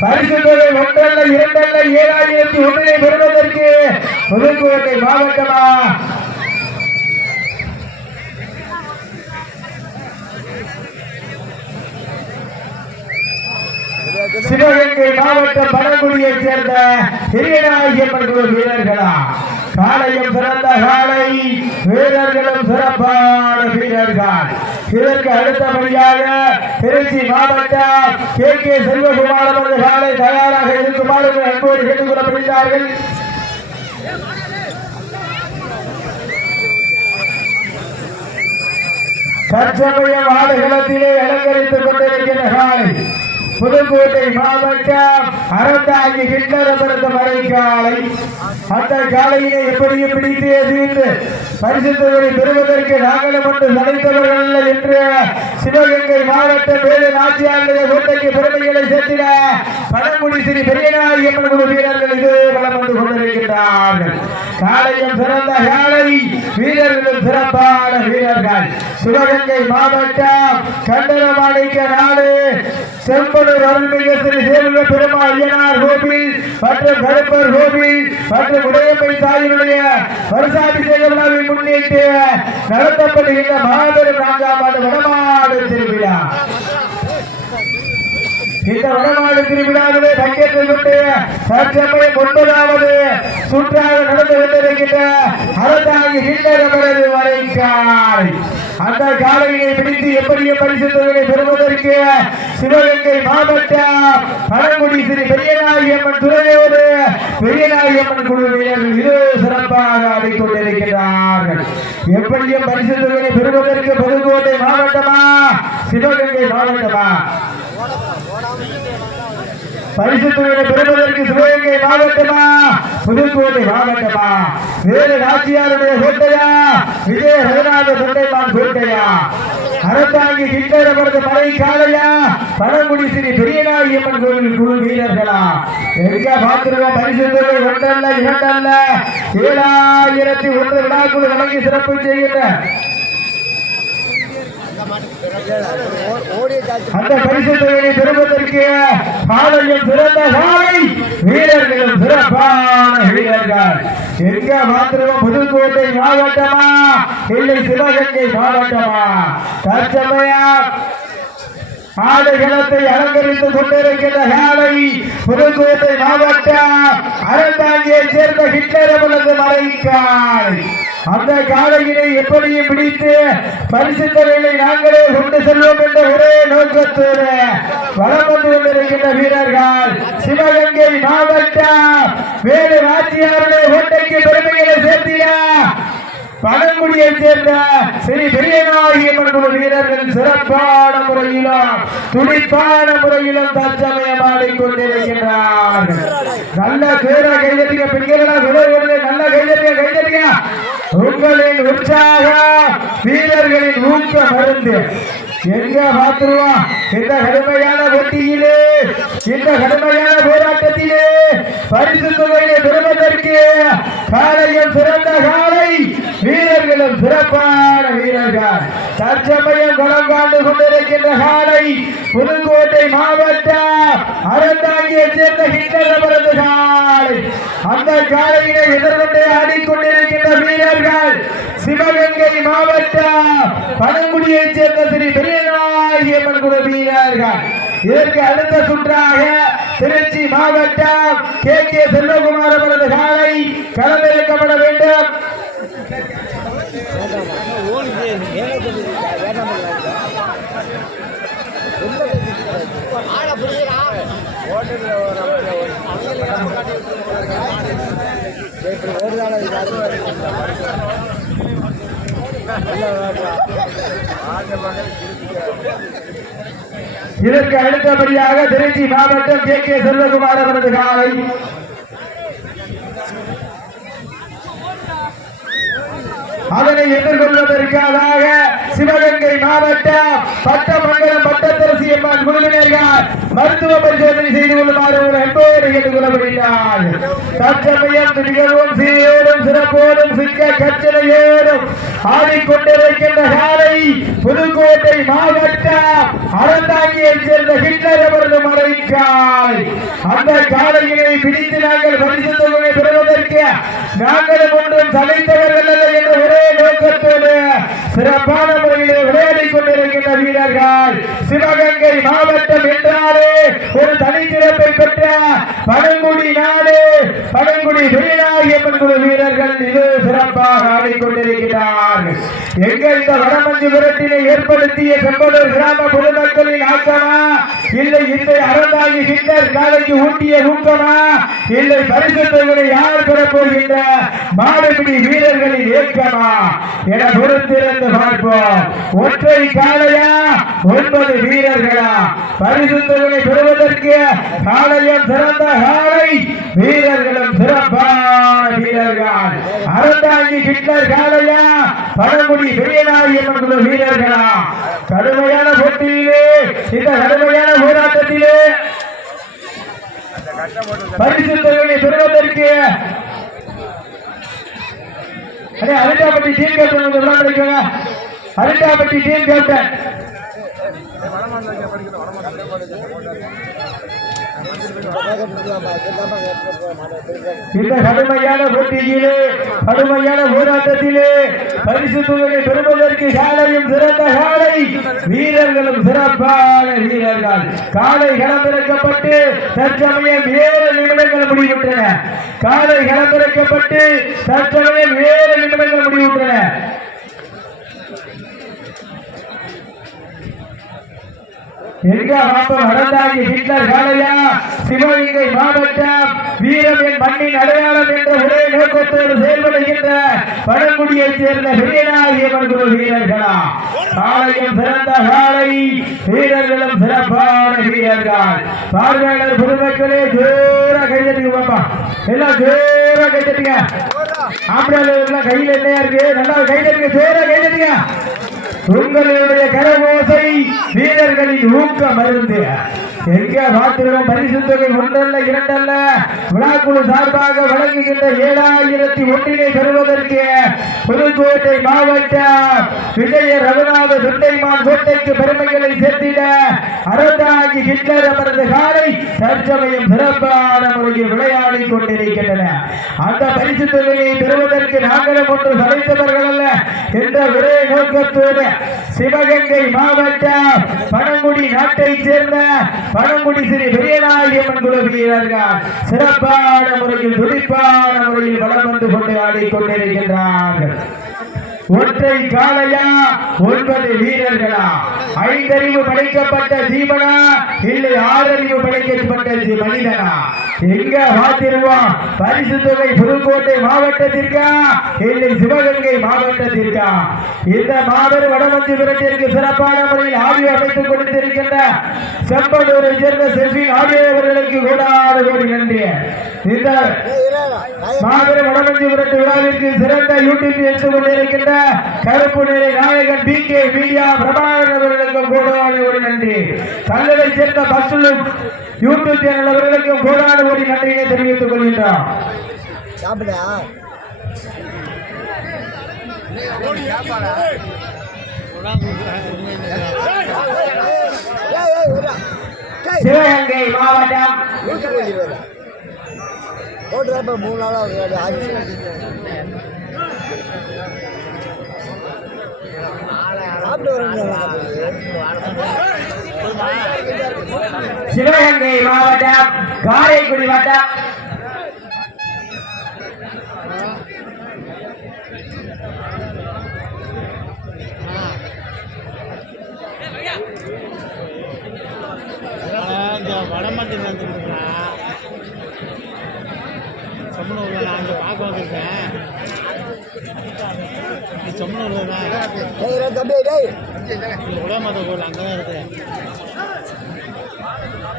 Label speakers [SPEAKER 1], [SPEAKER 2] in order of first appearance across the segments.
[SPEAKER 1] பரிசு தொகை ஒன்றல்ல இரண்டல்ல ஏழாயிரத்தி ஒன்றினை பெறுவதற்கு புதுக்கோட்டை மாவட்டமா? சிவகங்கை மாவட்டம் பழங்குடியைச் சேர்ந்த பெரியநாயகம்மன் குழு வீரர்களா? காலையும் சிறந்த காலை வீரர்களும் சிறப்பான வீரர்கள். இதற்கு அடுத்தபடியாக திருச்சி மாவட்ட கே. கே. செல்வகுமார் அவர்கள் காலை தயாராக இருக்குமாறு அன்போடு கேட்டுக் கொள்ளப்படுகிறார்கள். தற்சமயம் ஆடுகளத்திலே அலங்கரித்துக் கொண்டிருக்கிற காலை. புதுக்கோட்டை மாவட்டம் அறந்தாங்கி கிண்ணரபுரத்து மறை காலை அந்த காலையினை எப்படியும் பிடித்தே தீர்ந்து பரிசுத்தவரை பெறுவதற்கு நாங்களும் ஒன்று நினைத்தவர்கள் அல்ல என்று சிவகங்கை மாவட்ட வேலு நாச்சியாருடைய கோட்டைக்கு பெருமைகளை சேர்த்திட பழங்குடி ஸ்ரீ பெரியநாயகம்மன் குழு வீரர்கள் இது வளம் வந்து கொண்டிருக்கிறார்கள் காலையும் பிறந்த காலை வீரர்களும் சிறப்பான வீரர்கள். சிவகங்கை மாவட்டம் கண்டனமாணிக்க நாடு. செம்பனூர் அருள்மிகு ஸ்ரீ சேவக பெருமாள் ஐயனார் கோவில் மற்றும் கருப்பர் கோவில் மற்றும் உடையம்மை தாயினுடைய வருஷாபிஷேக விழாவை முன்னிட்டு நடத்தப்படுகின்ற மாபெரும் நான்காம் ஆண்டு வடமாடு திருவிழா. இந்த வடமாடு திருவிழாவிலே பங்கேற்றுக் கொண்டு தற்சமயம் ஒன்பதாவது சுற்றாக நடந்து கொண்டிருக்கின்ற அரசாங்க ஹிண்டரவரது வரைக்காய் அந்த காலையை பிடித்து எப்படிய பரிசு பெறுவதற்கு சிவகங்கை மாவட்ட பழங்குடி ஸ்ரீ பெரியநாயகம்மன் துறையோடு பெரியநாயகம்மன் குழு வீரர்கள் இது சிறப்பாக ஆடிக்கொண்டிருக்கிறார்கள் எப்படியும் பரிசு பெறுவதற்கு புதுக்கோட்டை மாவட்டமா சிவகங்கை மாவட்டமா? பரிசுத்தவரை பெறுவதற்கு சிவகங்கை மாவட்டமா? புதுக்கோட்டை மாவட்டமா? வேறு நாச்சியாருடைய கோட்டையா? விஜய ரகுநாத தொண்டைமான் கோட்டையா? அரசாங்கி கிட்டரவரது மலை காலையா பழங்குடி ஸ்ரீ பெரியநாயகம்மன் கோவில் குழு வீரர்களா? எங்க பார்த்திருக்கோம்? பரிசுத்தவை ஒன்றல்ல இரண்டல்ல? ஏழாயிரத்தி ஒன்று விழாக்குழு வழங்கி சிறப்பு செய்கின்ற அந்த பரிசு தொகையை பெறுவதற்கு காலையும் சிறந்த காலை வீரர்களும் சிறப்பான வீரர்கள் எங்க மாத்திரம் புதுக்கோட்டை மாவட்டமா? இல்லை சிவகங்கை மாவட்டமா? தற்சமயம் ஆடுகளத்தை அலங்கரித்துக் கொண்டிருக்கின்ற காலை புதுக்கோட்டை மாவட்டம் அறந்தாங்கியை சேர்ந்த ஹிட்லர் ஹிட்லரவனது மறைக்காய் அந்த காலையினை எப்படியும் பிடித்து பரிசுத்தவைகளை நாங்களே கொண்டு செல்வோம் என்ற ஒரே நோக்கத்தோடு வளம் வந்து கொண்டிருக்கின்ற வீரர்கள். சிவகங்கை மாவட்டம். வேறு நாச்சியாருடைய கோட்டைக்கு பெருமைகளை சேர்த்திய பழங்குடியை சேர்ந்த ஸ்ரீ பெரியநாயகம்மன் குழு வீரர்கள் சிறப்பான முறையிலும் துடிப்பான முறையிலும் தற்சமயம் ஆடிக்கொண்டிருக்கின்றார் நல்ல பேர கைதட்டிய பெண்களா விளைவுகளை நல்ல கைதட்டிய கைதட்டிய. உங்களின் உற்சாக வீரர்களின் ஊக்க மருந்து. எங்க பார்த்துருவோம் இந்த கடுமையான போட்டியிலே இந்த கடுமையான போராட்டத்திலே பரிசு தொகையை பெறுவதற்கு காலையும் சிறந்த காலை மேலும் சிறப்பான வீரர்கள். தற்சமயம் குளம் காண்டு கொண்டிருக்கின்ற காலை புதுக்கோட்டை மாவட்ட அறந்தாங்கியை சேர்ந்த ஹிட்டரவரது காலை. அந்த காலையினை எதிர்கொண்டே ஆடிக்கொண்டிருக்கின்ற வீரர்கள் சிவகங்கை மாவட்ட பழங்குடியை சேர்ந்த ஸ்ரீ பெரியநாயகம்மன் குழு வீரர்கள். இதற்கு அடுத்த சுற்றாக திருச்சி மாவட்டம் கே கே செல்வகுமார் அவரது காலை கலந்திருக்கப்பட வேண்டும். இதற்கு அடுத்தபடியாக திருச்சி மாவட்டம் கே கே செல்வகுமார் அவரது காலை அதனை எதிர்கொள்வதற்காக சிவகங்கை மாவட்டம் பட்டமங்கலம் பட்டத்தரசி என்பான் குழுவினர்கள் மருத்துவ பரிசோதனை செய்து கொள்ளுமாறு ஒரு அன்போடு கேட்டுக் கொள்ளப்படுகிறார் தற்சமயம் மிகவும் சீரோடும் சிறப்போடும் சிக்க கச்சனையோடும் ஆடிக்கொண்டிருக்கின்ற காலை புதுக்கோட்டை மாவட்டம் அறந்தாங்கியைச் சேர்ந்த ஹிட்லர் அவரது மறை அந்த காலையினை பிடித்து நாங்கள் பரிசு தொகையை பெறுவதற்கு நாங்கள் ஒன்றும் சமைத்தவர்கள் அல்ல என்ற ஒரே நோக்கத்தோடு சிறப்பான முறையிலே விளையாடி கொண்டிருக்கின்ற வீரர்கள். சிவகங்கை மாவட்டம் என்றாலே ஒரு தனிச்சிறப்பை பெற்ற பழங்குடி நாடு. பழங்குடி வீராகியம்மன் குழு வீரர்கள் இது. சிறப்பாக ஆடிக்கொண்டிருக்கிறார்கள் எங்க இந்த வடமஞ்சு விரட்டினை ஏற்படுத்திய செம்பலூர் கிராம பொதுமக்களின் ஆக்கமா? இல்லை இந்த அறந்தாங்கி ஹிட்லர் காலைக்கு ஊட்டிய ஊக்கமா? இல்லை பரிசு யார் பெறப்போகின்ற மாடுபிடி வீரர்களின் ஏக்கமா? என பொறுத்திருந்து பார்ப்போம். ஒற்றை காலையா ஒன்பது வீரர்களா? பரிசு பெறுவதற்கு காளையம் சிறந்த காலை வீரர்களும் சிறப்பான வீரர்கள். அறந்த அறந்தாங்கி ஹிட்லர் காலையா? பழங்குடி பெரியநாயகன் என்ற வீரர்களா? கடுமையான போட்டியிலே இந்த கடுமையான போராட்டத்திலே பரிசு தொகையை பெறுவதற்கு அடே அரிட்டாப்பட்டி டீம் கேப்டன் விளையாடுறீங்க அரிட்டாப்பட்டி டீம் கேப்டன் இந்த கடுமையான போட்டியிலே கடுமையான போராட்டத்திலே பரிசு தொகையை பெறுவதற்கு காலையும் சிறந்த காலை வீரர்களும் சிறப்பான வீரர்கள். காலை களமிறக்கப்பட்டு தற்சமயம் ஏழு நிமிடங்கள் முடிவுற்றன. காலை களமிறக்கப்பட்டு தற்சமயம் ஏழு நிமிடங்கள் முடிவுற்றன. எங்க பாப்பம் நடந்தாங்க ஹிட்லர் காலையா? சிவகங்கை மாவட்டம் வீரம் என் மண்ணின் அடையாளம் என்ற ஒரே நோக்கத்தோடு செயல்படுகின்ற பழங்குடியைச் சேர்ந்த வீரனாகியவன் குரு வீரர்களா. காலையும் சிறந்த காலை வீரர்களும் சிறப்பான வீரர்கள். பார்வையாளர் பொதுமக்களே ஜோர கைதட்டுங்க பாப்பா. எல்லாம் ஜோர கைதட்டுங்க ஆம்பளை கையில் என்னையா இருக்கு? நல்லா கைதட்டுங்க ஜோர கைதட்டுங்க உங்களுடைய கரகோசை வீரர்களின் ஊக்க மருந்து. எங்க பாத்திரம் பரிசு தொகை ஒன்றல்ல இரண்டல்ல? விழாக்குழு சார்பாக வழங்குகின்ற ஏழாயிரத்தி ஒன்றினை பெறுவதற்கு புதுக்கோட்டை மாவட்டம் விஜய ரகுநாத சுண்டைமான் கோட்டைக்கு பெருமைகளை சேர்த்திட அறந்தாங்கி ஹிட்லர் அவரது காலை தற்சமயம் சிறப்பான முறையில் விளையாடி கொண்டிருக்கின்றன. அந்த பரிசு தொகையை பெறுவதற்கு நாங்களும் ஒன்று சளைத்தவர்கள் அல்ல என்ற ஒரே நோக்கத்தோடு சிவகங்கை மாவட்டம் பழங்குடி நாட்டைச் சேர்ந்த பழங்குடி ஸ்ரீ பெரியநாயகம்மன் குழு வீரர்கள் சிறப்பான முறையில் துடிப்பான முறையில் வளம் வந்து கொண்டு ஆடிக்கொண்டிருக்கின்றார்கள். ஒற்றை காலையா ஒன்பது வீரர்களா? ஐந்தறிவு படைக்கப்பட்ட தீபனா இல்லை ஆறறிவு படைக்கப்பட்ட மனிதனா? எங்க பார்த்திருவோம் பரிசு தொகை புதுக்கோட்டை மாவட்டத்திற்கா? இல்லை சிவகங்கை மாவட்டத்திற்கா? இந்த மாபெரும் வடமஞ்சி விரட்டிற்கு சிறப்பான முறையில் ஆடியோ அமைத்துக் கொடுத்திருக்கின்ற செம்பலூரை சேர்ந்த செல்வி ஆகியவர்களுக்கு அவர்களுக்கு கோடி நன்றி. இந்த மாபெரும் வடமஞ்சி விழாவிற்கு சிறந்த யூடியூப் எடுத்துக் கொண்டிருக்கின்ற கருப்பு நிலை நாயகன் பி கே மீடியா பிரபாகரன் அவர்களுக்கும் கூடாது ஒரு நன்றி. தங்களை சேர்ந்த பஸ்லு யூடியூப் சேனல் அவர்களுக்கும் கூடாது ஒரு நன்றியை தெரிவித்துக் கொள்கின்றோம். சிவகங்கை மாவட்டம்
[SPEAKER 2] வீட்டுக்கு வெளியே வர போட்டு தான் இப்போ மூணு நாளாக ஆச்சு. சாப்பிட்டு வரேன்
[SPEAKER 1] சிவகங்கை மாவட்டம் காரைக்குடி வட்டம்.
[SPEAKER 3] இங்கே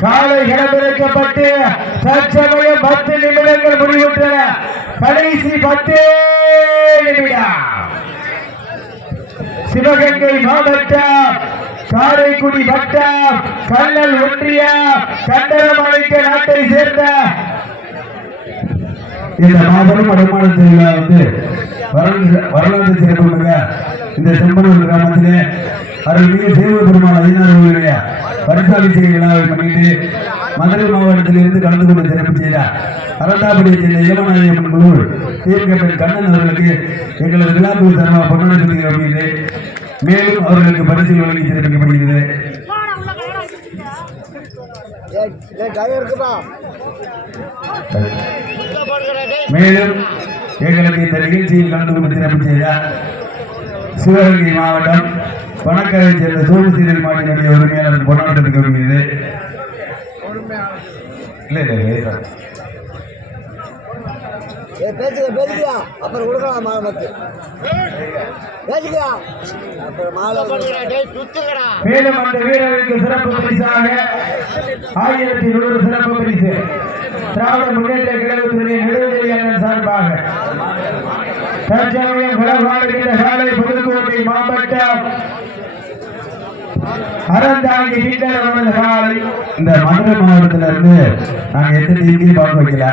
[SPEAKER 1] காலை இடம்பிறக்கப்பட்டு தற்சமயம் பத்து நிமிடங்கள் முடிவுற்றன கடைசி பத்து நிமிடம். சிவகங்கை மாவட்டம் காரைக்குடி வட்டம் கல்லல் ஒன்றிய கண்டரமாணிக்க நாட்டை சேர்ந்த இந்த மாபெரும் வருமானத்தில் வந்து வரலாற்று வரலாற்று சிறப்புமிக்க இந்த செம்பனூர் கிராமத்திலே அருள்மிகு சேவை பெருமாள் அதிகாரிகளுடைய பரிசாலிசை விழாவை பண்ணிட்டு மதுரை மாவட்டத்திலிருந்து கலந்து கொண்டு சிறப்பு செய்தார். அரண்டாபடியை சேர்ந்த இளமநாயகன் குழு தீர்க்கப்பட்ட கண்ணன் அவர்களுக்கு எங்களது விழாக்குழு சார்பாக பொன்னாடி அப்படின்னு மேலும் அவர்களுக்கு பரிசு வழங்கி சிறப்பிக்கப்படுகிறது.
[SPEAKER 2] ஏய்
[SPEAKER 1] மேலும் எங்களுக்கு இந்த நிகழ்ச்சியில் கலந்து கொண்டு சிறப்பு செய்தார் சிவகங்கை மாவட்டம் பணக்கரை சேர்ந்த சோழசீரல் மாட்டினுடைய உரிமையாளர் பொன்னாட்டத்துக்கு வருகிறது. இல்லை இல்லை
[SPEAKER 2] பேசுறியா அப்புறம் கொடுக்கலாம் மாலை மத்து அப்புறம் மாலை
[SPEAKER 1] மேலும் அந்த வீரருக்கு சிறப்பு பரிசாக ஆயிரத்தி நூறு சிறப்பு பரிசு. திராவிட முன்னேற்ற கழகத்தினுடைய நெடுவெளி அண்ணன் சார்பாக தற்சமயம் களமாடுகின்ற காலை புதுக்கோட்டை மாவட்ட அறந்தாங்கி வீட்டரவன் இந்த மதுரை மாவட்டத்துல இருந்து நாங்க எந்த டீமையும் பார்க்க வைக்கல.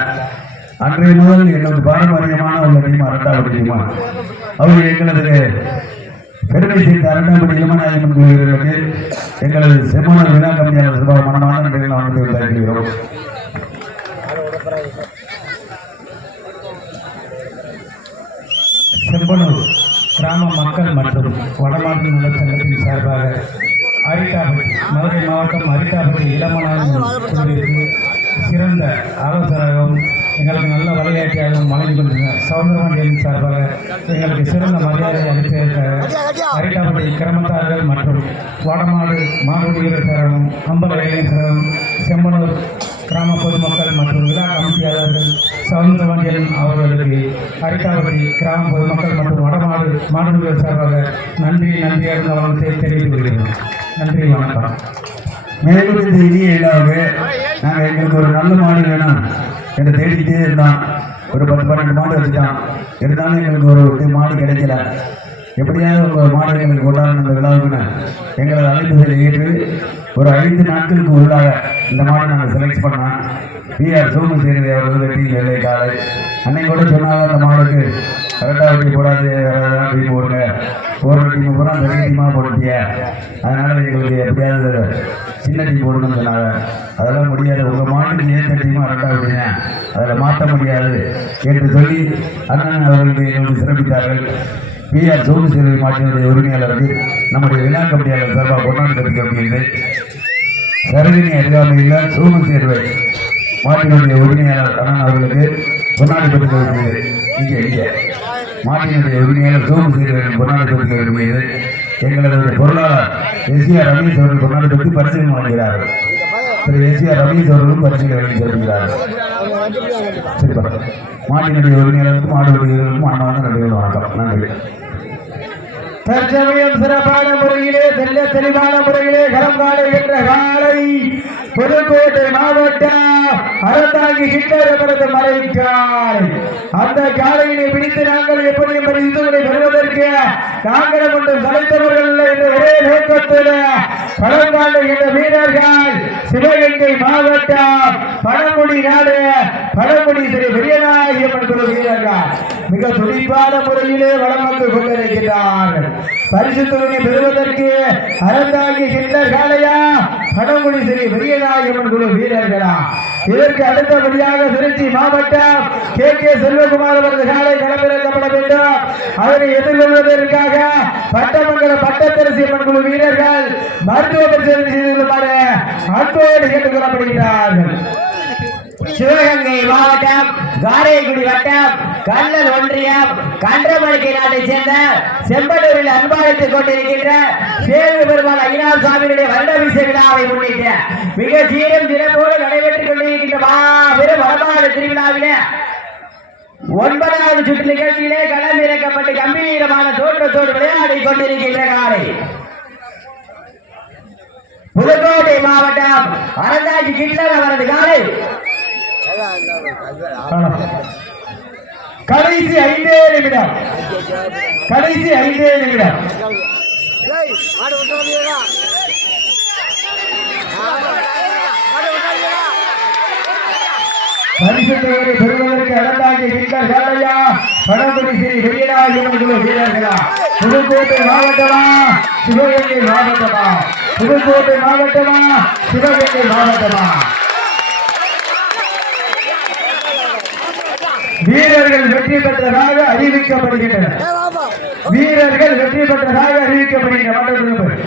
[SPEAKER 1] அன்றைய முதல் எங்களது பாரம்பரியமான ஒரு டீம் அரண்டாவது டீமா. அவர் எங்களது பெருமை செய்த அரண்டாபடி இளமநாயகன் எங்களது செம்மன விழா கம்மியான சிவா மனமான நன்றிகளை வணங்கி விளையாடுகிறோம் செம்பனூர் கிராம மக்கள் மற்றும் வடமாட்டு நலச்சங்கத்தின் சார்பாக அரிட்டாபட்டி மதுரை மாவட்டம் அரிட்டாபட்டி இளமநாயகன் சிறந்த ஆலோசகரும் எங்களுக்கு நல்ல வழிகாட்டியாகவும் வழங்கி கொண்டிருந்தார் சவுந்தரபாண்டியன் சார்பாக எங்களுக்கு சிறந்த மரியாதை அளித்ததற்காக அரிட்டாபட்டி கிரமத்தார்கள் மற்றும் வடமாடு மாடுடிகள் சரணம் அம்பல சரணம் செம்பனூர் கிராம பொதுமக்கள் மற்றும் விழா கமிட்டியாளர்கள் சவுந்தரபாண்டியன் அவர்களுக்கு அரிக்காவதி கிராம பொதுமக்கள் மற்றும் வடமாடு மாணவர்கள் சார்பாக நன்றி நன்றியாக வளர்த்து தெரிவித்துக் கொள்கிறோம். நன்றி வணக்கம். மேலும் இந்த இனிய நாங்கள் எங்களுக்கு ஒரு நல்ல மாடு வேணும் என்று தேடிக்கிட்டே இருந்தான் ஒரு பத்து பன்னெண்டு மாடு வச்சுட்டான் இருந்தாலும் எங்களுக்கு ஒரு மாடு கிடைக்கல. எப்படியாவது உங்கள் மாடு எங்களுக்கு கொண்டாடணும் இந்த விழாவுக்குன்னு எங்களை அழைப்புகளை ஏற்று ஒரு ஐந்து நாட்களுக்கு உள்ளாக இந்த மாதிரி நாங்கள் செலக்ட் பண்ணோம் பிஆர் சோமசேரி அவர்கள் வெற்றி வேலை காலை. அன்னைக்கு கூட சொன்னாங்க அந்த மாடுக்கு கரெக்டாக வெட்டி போடாது வேறு டீம் போடுங்க. ஒரு டீம் பூரா பெரிய டீமாக போட்டிய அதனால் எங்களுக்கு எப்படியாவது சின்ன டீம் போடணும்னு சொன்னாங்க. அதெல்லாம் முடியாது. உங்கள் மாட்டுக்கு ஏற்ற டீமாக ரெண்டாக விடுங்க அதில் மாற்ற முடியாது என்று சொல்லி அண்ணன் அவர்களுக்கு எங்களுக்கு சிறப்பித்தார்கள். பிஆர் சோமசேரி மாட்டினுடைய உரிமையாளருக்கு நம்முடைய விழா கமிட்டியாளர் சார்பாக கொண்டாடி கற்பிக்கப்படுகிறது சரவினி அருகாமையில் சோமசேர்வை மாட்டினுடைய உரிமையாளர் கண்ணன் அவர்களுக்கு பொன்னாடி படுத்த வருகிறது இங்கே இங்கே. மாட்டினுடைய உரிமையாளர் சோமசேர்வன் பொன்னாடி படுத்த வருகிறது எங்களது பொருளாளர் எஸ்ஆர் ரமேஷ் அவர்கள் பொன்னாடி பற்றி பரிசீலனை வழங்குகிறார்கள்
[SPEAKER 2] இந்த பையன்
[SPEAKER 1] திரு எஸ்ஆர் ரமேஷ் அவர்களும் பரிசீலனை வழங்கி செல்கிறார்கள்
[SPEAKER 2] அவங்க
[SPEAKER 1] மாட்டினுடைய உரிமையாளருக்கும் மாடு உரிமையாளருக்கும் அண்ணாவான நன்றிகள் வணக்கம். நன்றி. தற்சமயம் சிறப்பான முறையிலே தெல்ல தெளிவான முறையிலே களம் காணுகின்ற காலை புதுக்கோட்டை மாவட்டம் அறந்தாங்கி கிட்டரபுரத்து மலை அந்த காலையினை பிடித்து நாங்கள் எப்படியும் பரிசுகளை பெறுவதற்கு நாங்கள் கொண்டு சளைத்தவர்கள் இல்லை என்ற ஒரே நோக்கத்தில் களம் காணுகின்ற வீரர்கள் சிவகங்கை மாவட்டம் பழங்குடி நாடு பழங்குடி ஸ்ரீ பெரியநாயகம்மன் குழு வீரர்கள் மிக துடிப்பான முறையிலே வளம் வந்து கொண்டிருக்கிறார்கள் பரிசு தொகுதி பெறுவதற்கு அறந்தாங்கி ஹிட்லர் காளையா பழங்குடி ஸ்ரீ பெரியநாயகம்மன் குழு வீரர்களா? இதற்கு அடுத்தபடியாக திருச்சி மாவட்டம் கே. கே. செல்வகுமார் அவரது காலை களமிறக்கப்பட வேண்டும். அதனை எதிர்கொள்வதற்காக பட்டமங்கல பட்டத்தரசி அம்மன் குழு வீரர்கள் மருத்துவ பரிசோதனை செய்து கொள்ளுமாறு அன்போடு கேட்டுக் கொள்ளப்படுகிறார்கள்
[SPEAKER 4] சிவகங்கை மாவட்டம் காரைக்குடி வட்டம் கண்ணன் ஒன்றியம் கன்றமணிக்கை நாட்டை சேர்ந்த செம்பனூரில் அன்பாளித்துக் கொண்டிருக்கின்ற சேது பெருமாள் ஐநாள் சுவாமியுடைய வருடாபிஷேக விழாவை முன்னிட்டு மிக சீரம் தினமோடு நடைபெற்றுக் கொண்டிருக்கின்ற மாபெரும் வடமாடு திருவிழாவிலே ஒன்பதாவது சுற்று நிகழ்ச்சியிலே களம் இறக்கப்பட்டு கம்பீரமான தோற்றத்தோடு விளையாடி கொண்டிருக்கின்ற காலை. புதுக்கோட்டை மாவட்டம் அறந்தாச்சி கிட்லர் அவரது காலை.
[SPEAKER 1] கடைசி ஐந்தே நிமிடம். கடைசி ஐந்தே நிமிடம். பரிசுத்தவரை பெறுவதற்கு அறந்தாங்கி ஹிட்லர் காளையா பழங்குடி ஸ்ரீ பெரியநாயகன் குழு வீரர்களா? புதுக்கோட்டை மாவட்டமா? சிவகங்கை மாவட்டமா? புதுக்கோட்டை மாவட்டமா? சிவகங்கை மாவட்டமா? வீரர்கள் வெற்றி பெற்றதாக அறிவிக்கப்படுகின்றனர் வீரர்கள் வெற்றி பெற்றதாக அறிவிக்கப்படுகின்றனர்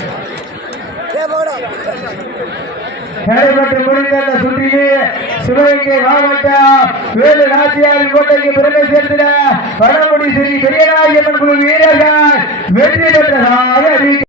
[SPEAKER 1] நடைபெற்று முடிந்த அந்த சுற்றிலே சிவகங்கை மாவட்டம் வேலு நாச்சியாரின் கோட்டைக்கு பெருமை சேர்த்திட வடமுடி ஸ்ரீ பெரியநாயகம்மன் குழு வீரர்கள் வெற்றி பெற்றதாக அறிவிக்க